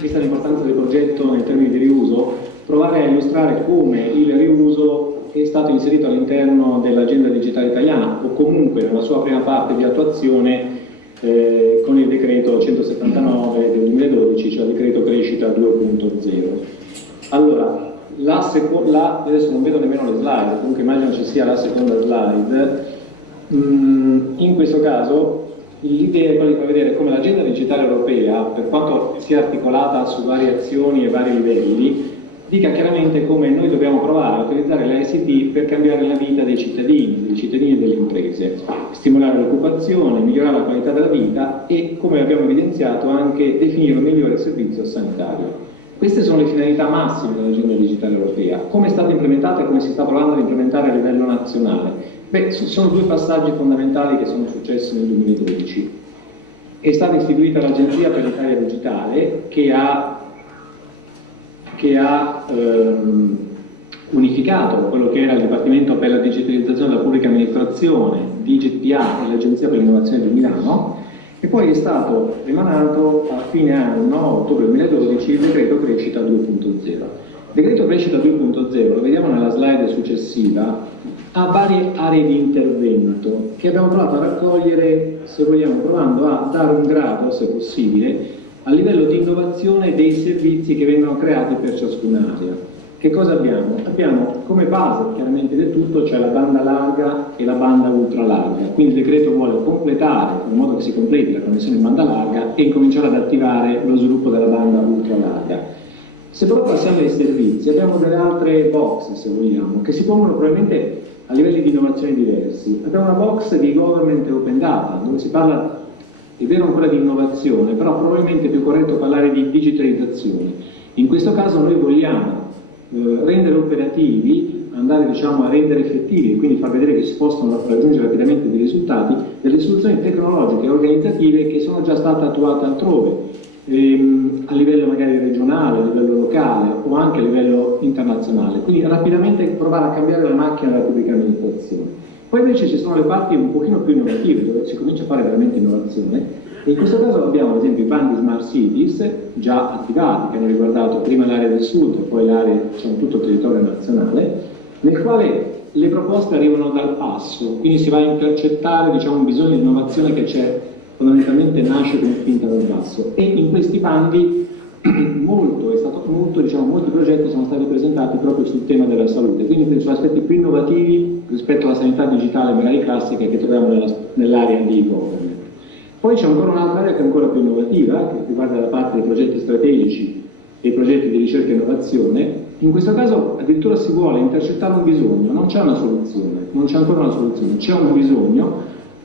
Vista l'importanza del progetto in termini di riuso, provare a illustrare come il riuso è stato inserito all'interno dell'agenda digitale italiana o comunque nella sua prima parte di attuazione con il decreto 179 del 2012, cioè il decreto crescita 2.0. Allora, adesso non vedo nemmeno le slide, comunque immagino ci sia la seconda slide. In questo caso l'idea è quella di far vedere come l'agenda digitale europea, per quanto sia articolata su varie azioni e vari livelli, dica chiaramente come noi dobbiamo provare a utilizzare le ICT per cambiare la vita dei cittadini e delle imprese, stimolare l'occupazione, migliorare la qualità della vita e, come abbiamo evidenziato, anche definire un migliore servizio sanitario. Queste sono le finalità massime dell'agenda digitale europea. Come è stata implementata e come si sta provando ad implementare a livello nazionale? Beh, sono due passaggi fondamentali che sono successi nel 2012. È stata istituita l'Agenzia per l'Italia Digitale che ha unificato quello che era il Dipartimento per la Digitalizzazione della Pubblica Amministrazione, DigitPA, e l'Agenzia per l'Innovazione di Milano, e poi è stato emanato a fine anno, ottobre 2012, il decreto crescita 2.0. Il decreto crescita 2.0, lo vediamo nella slide successiva, ha varie aree di intervento che abbiamo provato a raccogliere, se vogliamo, provando a dare un grado, se possibile, a livello di innovazione dei servizi che vengono creati per ciascun'area. Che cosa abbiamo? Abbiamo come base, chiaramente del tutto, c'è la banda larga e la banda ultralarga. Quindi il decreto vuole completare, in modo che si completi la connessione in banda larga e incominciare ad attivare lo sviluppo della banda ultralarga. Se però passiamo ai servizi, abbiamo delle altre box, se vogliamo, che si pongono probabilmente a livelli di innovazione diversi. Abbiamo una box di government e open data, dove si parla, è vero, ancora di innovazione, però probabilmente è più corretto parlare di digitalizzazione. In questo caso noi vogliamo rendere operativi, andare a rendere effettivi e quindi far vedere che si possono raggiungere rapidamente dei risultati, delle soluzioni tecnologiche e organizzative che sono già state attuate altrove, a livello magari regionale, a livello locale o anche a livello internazionale. Quindi rapidamente provare a cambiare la macchina della pubblica amministrazione. Poi invece ci sono le parti un pochino più innovative, dove si comincia a fare veramente innovazione. E in questo caso abbiamo ad esempio i bandi Smart Cities già attivati, che hanno riguardato prima l'area del sud e poi l'area, tutto il territorio nazionale, nel quale le proposte arrivano dal basso, quindi si va a intercettare un bisogno di innovazione che c'è, fondamentalmente nasce come spinta dal basso. E in questi bandi molti progetti sono stati presentati proprio sul tema della salute, quindi su aspetti più innovativi rispetto alla sanità digitale magari classica che troviamo nell'area di government. Poi c'è ancora un'altra area che è ancora più innovativa, che riguarda la parte dei progetti strategici e i progetti di ricerca e innovazione. In questo caso addirittura si vuole intercettare un bisogno, non c'è una soluzione, non c'è ancora una soluzione, c'è un bisogno,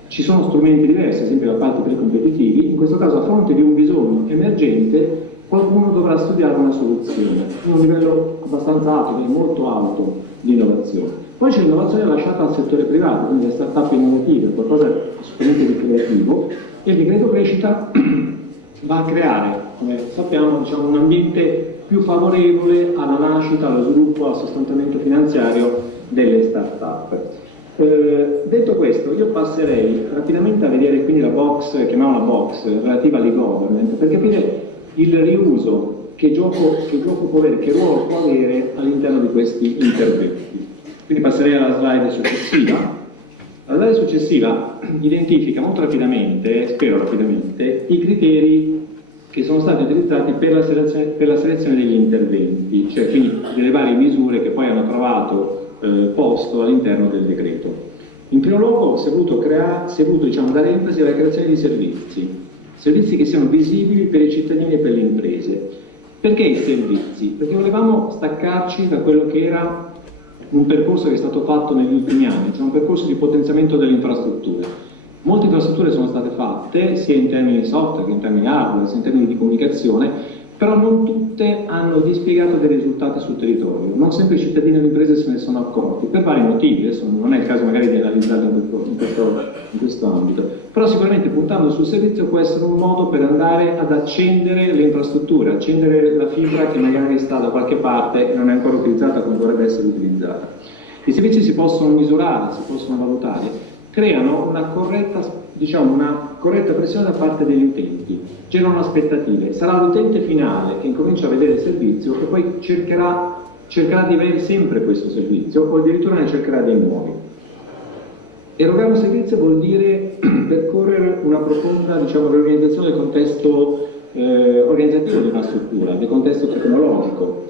ci sono strumenti diversi, ad esempio da parte precompetitivi. In questo caso, a fronte di un bisogno emergente, qualcuno dovrà studiare una soluzione, in un livello abbastanza alto, quindi molto alto di innovazione. Poi c'è l'innovazione lasciata al settore privato, quindi le start-up innovative, qualcosa assolutamente di creativo, e il decreto crescita va a creare, come sappiamo, un ambiente più favorevole alla nascita, allo sviluppo, al sostentamento finanziario delle start-up. Detto questo, io passerei rapidamente a vedere quindi la box, chiamiamola box, relativa all'e-government, per capire il riuso, che gioco può avere, che ruolo può avere all'interno di questi interventi. Quindi passerei alla slide successiva. La slide successiva identifica molto rapidamente, spero rapidamente, i criteri che sono stati utilizzati per la selezione degli interventi, cioè quindi delle varie misure che poi hanno trovato posto all'interno del decreto. In primo luogo si è voluto dare enfasi alla creazione di servizi che siano visibili per i cittadini e per le imprese. Perché i servizi? Perché volevamo staccarci da quello che era un percorso che è stato fatto negli ultimi anni, cioè un percorso di potenziamento delle infrastrutture. Molte infrastrutture sono state fatte, sia in termini di software che in termini di hardware, sia in termini di comunicazione, però non tutte hanno dispiegato dei risultati sul territorio. Non sempre i cittadini e le imprese se ne sono accorti, per vari motivi, adesso non è il caso magari di analizzarlo in questo ambito, però sicuramente puntando sul servizio può essere un modo per andare ad accendere le infrastrutture, accendere la fibra che magari sta da qualche parte e non è ancora utilizzata come dovrebbe essere utilizzata. I servizi si possono misurare, si possono valutare, creano una corretta pressione da parte degli utenti, generano aspettative. Sarà l'utente finale che incomincia a vedere il servizio e poi cercherà di avere sempre questo servizio o addirittura ne cercherà dei nuovi. Erogare un servizio vuol dire percorrere una profonda riorganizzazione del contesto organizzativo di una struttura, del contesto tecnologico.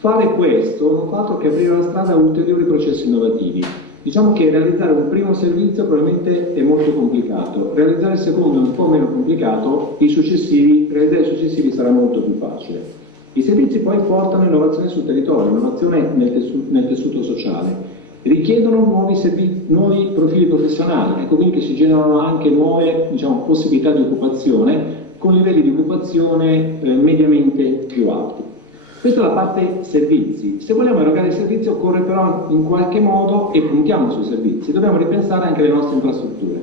Fare questo non fa altro che aprire la strada a ulteriori processi innovativi. Diciamo che realizzare un primo servizio probabilmente è molto complicato, realizzare il secondo è un po' meno complicato, realizzare i successivi sarà molto più facile. I servizi poi portano innovazione sul territorio, innovazione nel tessuto sociale, richiedono nuovi profili professionali, ecco quindi che si generano anche nuove possibilità di occupazione con livelli di occupazione mediamente più alti. Questa è la parte servizi. Se vogliamo erogare i servizi occorre però in qualche modo, e puntiamo sui servizi, dobbiamo ripensare anche le nostre infrastrutture.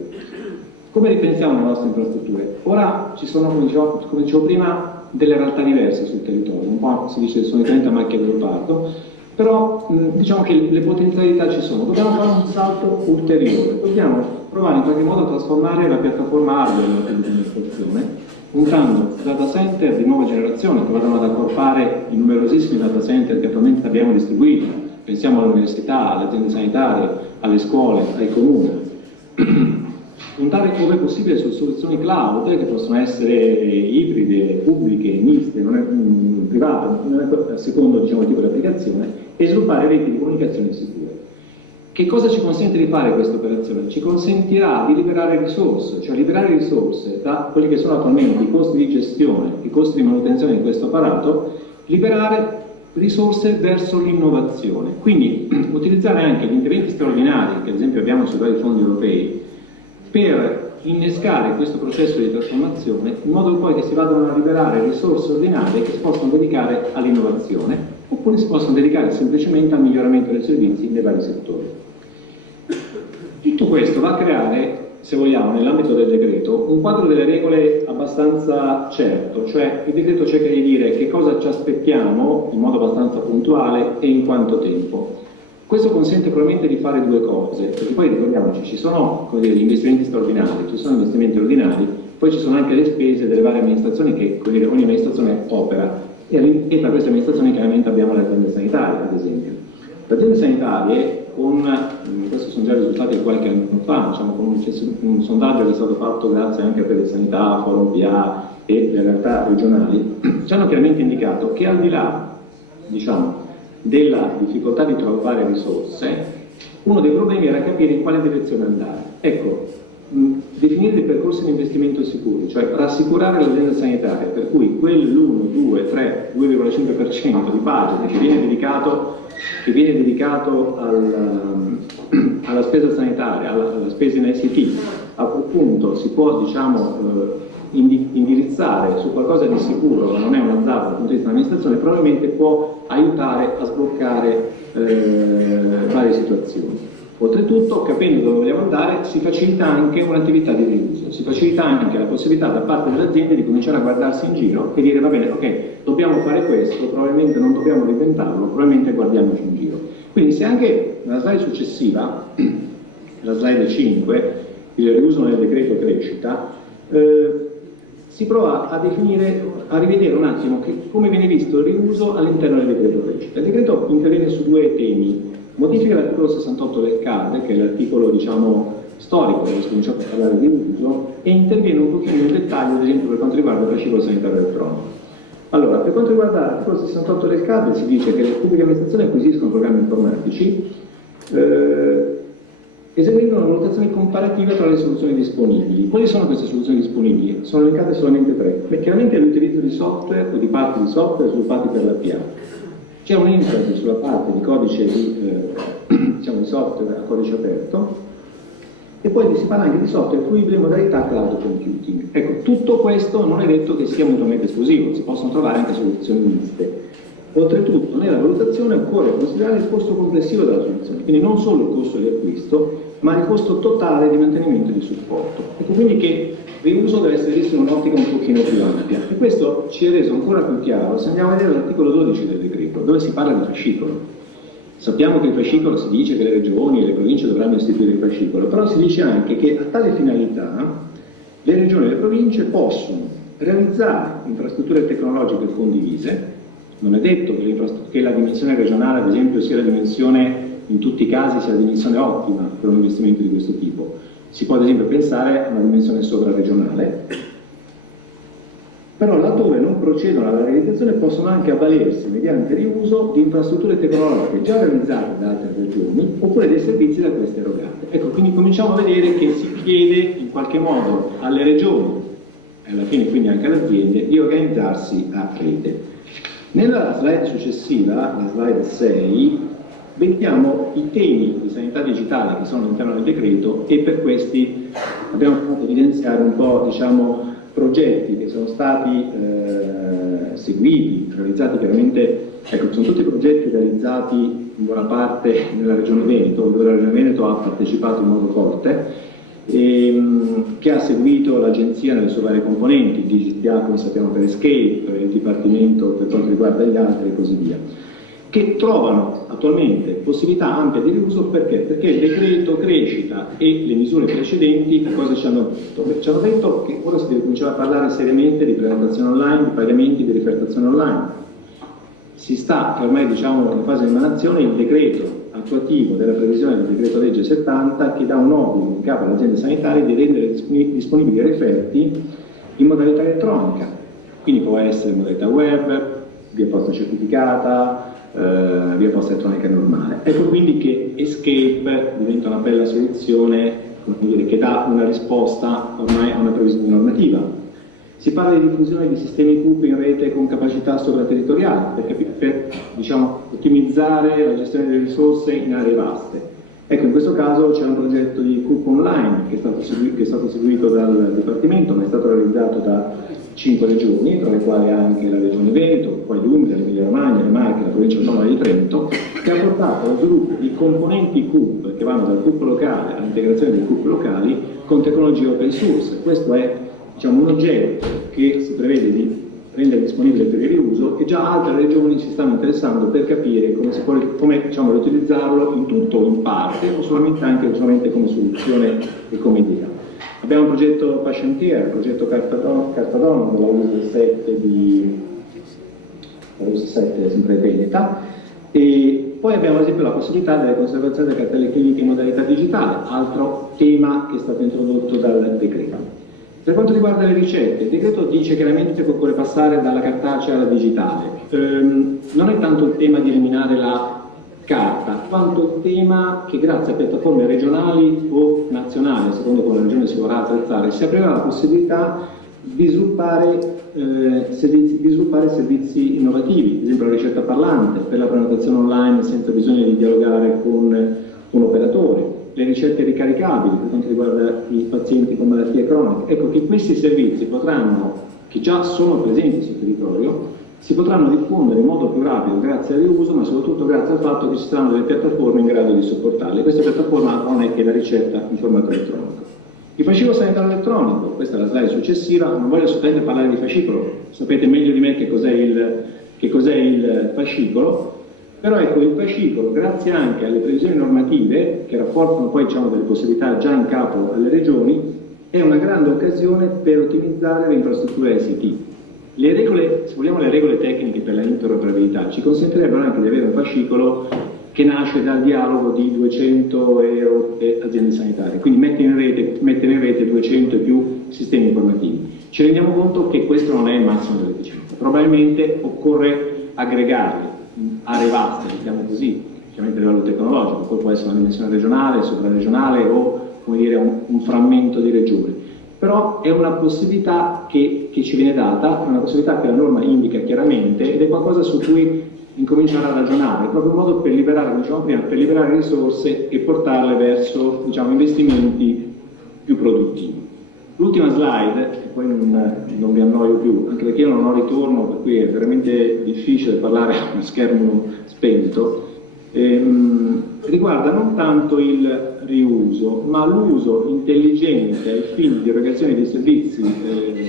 Come ripensiamo le nostre infrastrutture? Ora ci sono, come dicevo prima, delle realtà diverse sul territorio, un po' si dice che sono i 30 macchie del leopardo, però diciamo che le potenzialità ci sono, dobbiamo fare un salto ulteriore, dobbiamo provare in qualche modo a trasformare la piattaforma hardware dell'amministrazione, puntando data center di nuova generazione che vadano ad accorpare i numerosissimi data center che attualmente abbiamo distribuito, pensiamo alle università, alle aziende sanitarie, alle scuole, ai comuni, puntare come possibile su soluzioni cloud che possono essere ibride, pubbliche, miste, private, a secondo il tipo di applicazione, e sviluppare reti di comunicazione sicure. Che cosa ci consente di fare questa operazione? Ci consentirà di liberare risorse, cioè liberare risorse da quelli che sono attualmente i costi di gestione, i costi di manutenzione di questo apparato, liberare risorse verso l'innovazione. Quindi utilizzare anche gli interventi straordinari che ad esempio abbiamo sui vari fondi europei per innescare questo processo di trasformazione in modo poi che si vadano a liberare risorse ordinarie che si possono dedicare all'innovazione oppure si possono dedicare semplicemente al miglioramento dei servizi nei vari settori. Tutto questo va a creare, se vogliamo, nell'ambito del decreto, un quadro delle regole abbastanza certo, cioè il decreto cerca di dire che cosa ci aspettiamo in modo abbastanza puntuale e in quanto tempo. Questo consente probabilmente di fare due cose, perché poi ricordiamoci, ci sono gli investimenti straordinari, ci sono investimenti ordinari, poi ci sono anche le spese delle varie amministrazioni che ogni amministrazione opera e tra queste amministrazioni chiaramente abbiamo le aziende sanitarie, ad esempio. Le aziende sanitarie, questi sono già risultati di qualche anno fa, con un sondaggio che è stato fatto grazie anche a Telesanità, Forum PA e le realtà regionali, ci hanno chiaramente indicato che al di là, della difficoltà di trovare risorse, uno dei problemi era capire in quale direzione andare. Ecco, definire dei percorsi di investimento sicuri, cioè rassicurare l'azienda sanitaria, per cui quell'1, 2, 3, 2,5% di budget che viene dedicato alla spesa sanitaria, alla spesa in ICT, a quel punto si può indirizzare su qualcosa di sicuro, ma non è un azzardo dal punto di vista dell'amministrazione, probabilmente può aiutare a sbloccare varie situazioni. Oltretutto, capendo dove vogliamo andare, si facilita anche un'attività di riuso, si facilita anche la possibilità da parte delle aziende di cominciare a guardarsi in giro e dire va bene, ok, dobbiamo fare questo, probabilmente non dobbiamo reinventarlo, probabilmente guardiamoci in giro. Quindi se anche nella slide successiva, la slide 5, il riuso nel decreto crescita, si prova a rivedere un attimo come viene visto il riuso all'interno del decreto crescita. Il decreto interviene su due temi. Modifica l'articolo 68 del CAD, che è l'articolo storico, dove si comincia a parlare di uso, e interviene un pochino in dettaglio, ad esempio, per quanto riguarda il fascicolo sanitario elettronico. Allora, per quanto riguarda l'articolo 68 del CAD, si dice che le pubbliche amministrazioni acquisiscono programmi informatici eseguendo una valutazione comparativa tra le soluzioni disponibili. Quali sono queste soluzioni disponibili? Sono elencate solamente tre. Chiaramente l'utilizzo di software o di parti di software sviluppati per l'APA. C'è un'enfasi sulla parte di codice di software a codice aperto e poi si parla anche di software fruibile in modalità cloud computing. Ecco, tutto questo non è detto che sia mutuamente esclusivo, si possono trovare anche soluzioni miste. Oltretutto, nella valutazione occorre considerare il costo complessivo della soluzione, quindi non solo il costo di acquisto, ma il costo totale di mantenimento e di supporto. Ecco quindi che il riuso deve essere visto in un'ottica un pochino più ampia. E questo ci è reso ancora più chiaro se andiamo a vedere l'articolo 12 del decreto, dove si parla di fascicolo. Sappiamo che il fascicolo, si dice che le regioni e le province dovranno istituire il fascicolo, però si dice anche che a tale finalità le regioni e le province possono realizzare infrastrutture tecnologiche condivise. Non è detto che la dimensione regionale, ad esempio, sia la dimensione, in tutti i casi, sia la dimensione ottima per un investimento di questo tipo. Si può ad esempio pensare a una dimensione sovraregionale, però laddove non procedono alla realizzazione possono anche avvalersi mediante riuso di infrastrutture tecnologiche già realizzate da altre regioni oppure dei servizi da queste erogate. Ecco, quindi cominciamo a vedere che si chiede in qualche modo alle regioni e alla fine quindi anche alle aziende di organizzarsi a rete. Nella slide successiva, la slide 6, vediamo i temi di sanità digitale che sono all'interno del decreto e per questi abbiamo fatto evidenziare un po', diciamo, progetti che sono stati seguiti, realizzati chiaramente, ecco, sono tutti progetti realizzati in buona parte nella Regione Veneto, dove la Regione Veneto ha partecipato in modo forte, che ha seguito l'agenzia nelle sue varie componenti, il DGTA come sappiamo per Escape, il Dipartimento per quanto riguarda gli altri e così via, che trovano attualmente possibilità ampia di riuso. Perché? Perché il decreto crescita e le misure precedenti che cosa ci hanno detto? Beh, ci hanno detto che ora si deve cominciare a parlare seriamente di prenotazione online, di pagamenti, di rifertazione online. Si sta, ormai diciamo in fase di emanazione, il decreto attuativo della previsione del decreto legge 70 che dà un obbligo in capo alle aziende sanitarie di rendere disponibili i referti in modalità elettronica, quindi può essere in modalità web, via posta certificata, via posta elettronica normale. Ecco quindi che Escape diventa una bella soluzione, come dire, che dà una risposta ormai a una previsione normativa. Si parla di diffusione di sistemi CUP in rete con capacità sovraterritoriali per diciamo, ottimizzare la gestione delle risorse in aree vaste. Ecco, in questo caso c'è un progetto di CUP online che è stato seguito dal Dipartimento, ma è stato realizzato da 5 regioni, tra le quali anche la Regione Veneto, poi l'Umbria, l'Emilia Romagna, le Marche, la Provincia Autonoma di Trento, che ha portato allo sviluppo di componenti CUP che vanno dal CUP locale all'integrazione dei CUP locali con tecnologie open source. Questo è, diciamo, un oggetto che si prevede di rendere disponibile per il riuso e già altre regioni si stanno interessando per capire come diciamo, riutilizzarlo in tutto o in parte, o solamente anche solamente come soluzione e come idea. Abbiamo un progetto Patient Care, il progetto Cartadon della USL 7 sempre Veneta, e poi abbiamo ad esempio la possibilità della conservazione delle cartelle cliniche in modalità digitale, altro tema che è stato introdotto dal decreto. Per quanto riguarda le ricette, il decreto dice chiaramente che occorre passare dalla cartacea alla digitale. Non è tanto il tema di eliminare la carta, quanto il tema che grazie a piattaforme regionali o nazionali, a seconda come la regione si vorrà attrezzare, si aprirà la possibilità di sviluppare servizi innovativi, ad esempio la ricetta parlante per la prenotazione online senza bisogno di dialogare con un operatore, le ricette ricaricabili per quanto riguarda i pazienti con malattie croniche. Ecco che questi servizi potranno, che già sono presenti sul territorio, si potranno diffondere in modo più rapido grazie al riuso, ma soprattutto grazie al fatto che ci saranno delle piattaforme in grado di sopportarle. Questa piattaforma non è che la ricetta in formato elettronico. Il fascicolo sanitario elettronico, questa è la slide successiva, non voglio assolutamente parlare di fascicolo, sapete meglio di me che cos'è il fascicolo. Però ecco, il fascicolo, grazie anche alle previsioni normative che rafforzano poi diciamo, delle possibilità già in capo alle regioni, è una grande occasione per ottimizzare le infrastrutture ICT. Le regole, se vogliamo, le regole tecniche per la interoperabilità ci consentirebbero anche di avere un fascicolo che nasce dal dialogo di 200 aziende sanitarie, quindi mettere in rete 200 e più sistemi informativi. Ci rendiamo conto che questo non è il massimo dell'efficienza, probabilmente occorre aggregarli aree vaste, diciamo così, chiaramente a livello tecnologico, poi può essere una dimensione regionale, sovraregionale o come dire un frammento di regione. Però è una possibilità che ci viene data, è una possibilità che la norma indica chiaramente ed è qualcosa su cui incominciare a ragionare, è proprio un modo per liberare, come dicevamo prima, per liberare risorse e portarle verso diciamo, investimenti più produttivi. L'ultima slide, e poi non vi annoio più, anche perché io non ho ritorno, per cui è veramente difficile parlare a uno schermo spento, riguarda non tanto il riuso, ma l'uso intelligente ai fini di erogazione dei servizi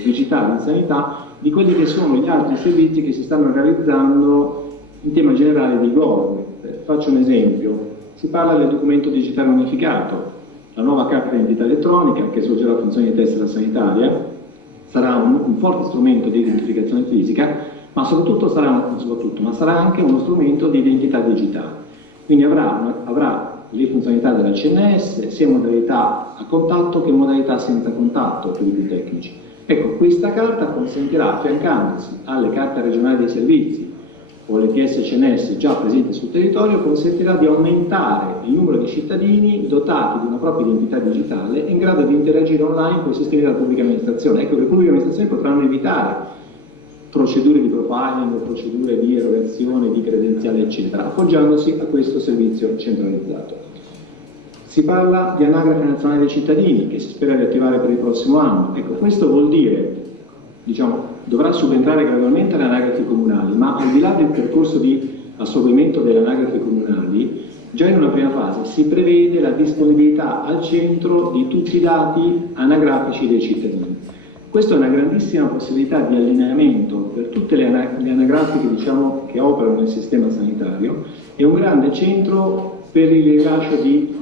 digitali in sanità di quelli che sono gli altri servizi che si stanno realizzando in tema generale di government. faccio un esempio, si parla del documento digitale unificato, la nuova carta di identità elettronica che svolgerà funzioni di tessera sanitaria, sarà un forte strumento di identificazione fisica, ma soprattutto sarà anche uno strumento di identità digitale. Quindi avrà le funzionalità della CNS, sia modalità a contatto che modalità senza contatto per i più tecnici. Ecco, questa carta consentirà, affiancandosi alle carte regionali dei servizi o le PS CNS già presenti sul territorio, consentirà di aumentare il numero di cittadini dotati di una propria identità digitale e in grado di interagire online con i sistemi della pubblica amministrazione. Ecco che le pubbliche amministrazioni potranno evitare procedure di profiling o procedure di erogazione di credenziali eccetera, appoggiandosi a questo servizio centralizzato. Si parla di anagrafe nazionale dei cittadini che si spera di attivare per il prossimo anno. Ecco, questo vuol dire, dovrà subentrare gradualmente alle anagrafi comunali, ma al di là del percorso di assorbimento delle anagrafi comunali, già in una prima fase si prevede la disponibilità al centro di tutti i dati anagrafici dei cittadini. Questa è una grandissima possibilità di allineamento per tutte le anagrafiche che operano nel sistema sanitario e un grande centro per il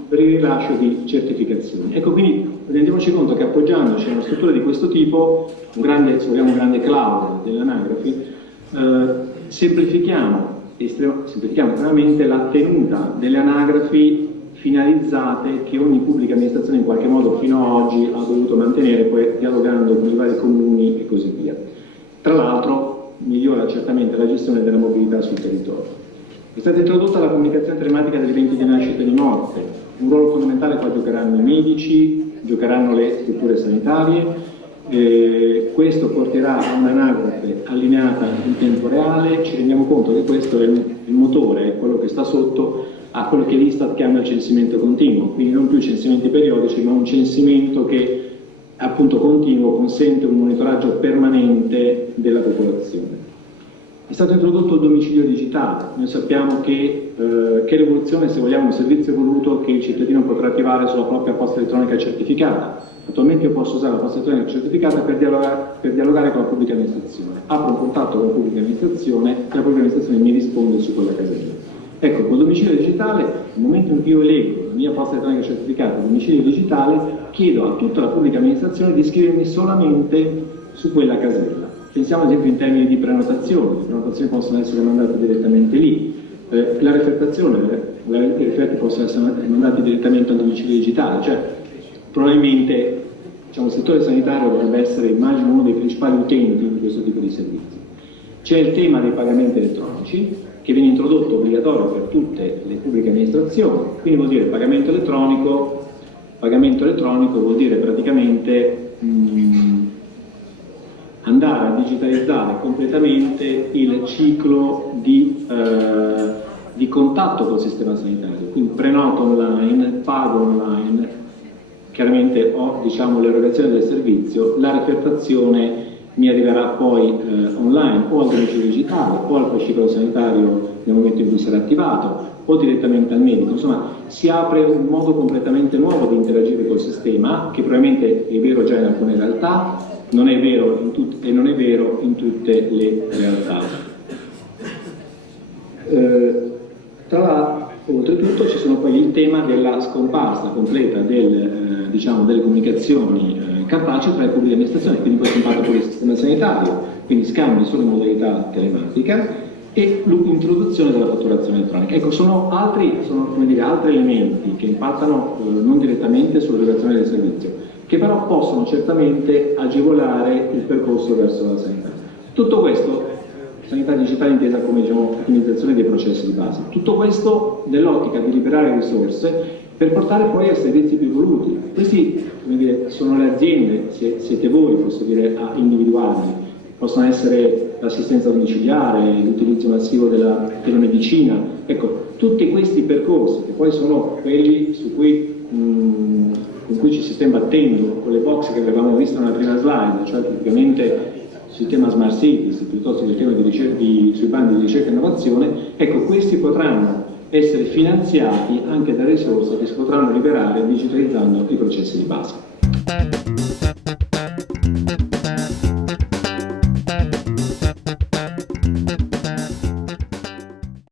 rilascio di certificazioni. Ecco, quindi rendiamoci conto che appoggiandoci a una struttura di questo tipo, un grande cloud delle anagrafi, semplifichiamo estremamente la tenuta delle anagrafi finalizzate che ogni pubblica amministrazione in qualche modo fino ad oggi ha dovuto mantenere, poi dialogando con i vari comuni e così via. Tra l'altro migliora certamente la gestione della mobilità sul territorio. È stata introdotta la comunicazione telematica degli eventi di nascita e di morte, un ruolo fondamentale qua giocheranno i medici, giocheranno le strutture sanitarie, questo porterà a un'anagrafe allineata in tempo reale, ci rendiamo conto che questo è il motore, è quello che sta sotto a quello che l'Istat chiama il censimento continuo, quindi non più censimenti periodici, ma un censimento che appunto continuo consente un monitoraggio permanente della popolazione. È stato introdotto il domicilio digitale, noi sappiamo che l'evoluzione, se vogliamo, un servizio evoluto che il cittadino potrà attivare sulla propria posta elettronica certificata. Attualmente io posso usare la posta elettronica certificata per dialogare con la pubblica amministrazione. Apro un contatto con la pubblica amministrazione e la pubblica amministrazione mi risponde su quella casella. Ecco, con il domicilio digitale, nel momento in cui io leggo la mia posta elettronica certificata, il domicilio digitale, chiedo a tutta la pubblica amministrazione di iscrivermi solamente su quella casella. Pensiamo ad esempio in termini di prenotazioni, le prenotazioni possono essere mandate direttamente lì, la refertazione, i referti possono essere mandati direttamente al domicilio digitale, cioè probabilmente il settore sanitario dovrebbe essere, immagino, uno dei principali utenti di questo tipo di servizi. C'è il tema dei pagamenti elettronici, che viene introdotto obbligatorio per tutte le pubbliche amministrazioni, quindi vuol dire pagamento elettronico vuol dire praticamente andare a digitalizzare completamente il ciclo di contatto col sistema sanitario, quindi prenoto online, pago online, chiaramente ho l'erogazione del servizio, la refertazione mi arriverà poi online o al domicilio digitale o al fascicolo sanitario nel momento in cui sarà attivato o direttamente al medico. Insomma, si apre un modo completamente nuovo di interagire col sistema, che probabilmente è vero già in alcune realtà, non è vero in tutte le realtà. Oltretutto ci sono poi il tema della scomparsa completa delle comunicazioni cartacee tra le pubbliche amministrazioni, quindi questo impatto pure il sistema sanitario, quindi scambi solo in modalità telematica e l'introduzione della fatturazione elettronica. Ecco, sono altri elementi che impattano non direttamente sull'erogazione del servizio, che però possono certamente agevolare il percorso verso la sanità. Tutto questo, sanità digitale intesa come ottimizzazione dei processi di base, tutto questo nell'ottica di liberare risorse per portare poi a servizi più evoluti. Questi sono le aziende, siete voi, posso dire, a individuarli. Possono essere l'assistenza domiciliare, l'utilizzo massivo della telemedicina. Ecco, tutti questi percorsi, che poi sono quelli con cui ci si sta imbattendo, con le box che avevamo visto nella prima slide, cioè praticamente sul tema Smart Cities, piuttosto che sul tema sui bandi di ricerca e innovazione, ecco, questi potranno essere finanziati anche da risorse che si potranno liberare digitalizzando i processi di base.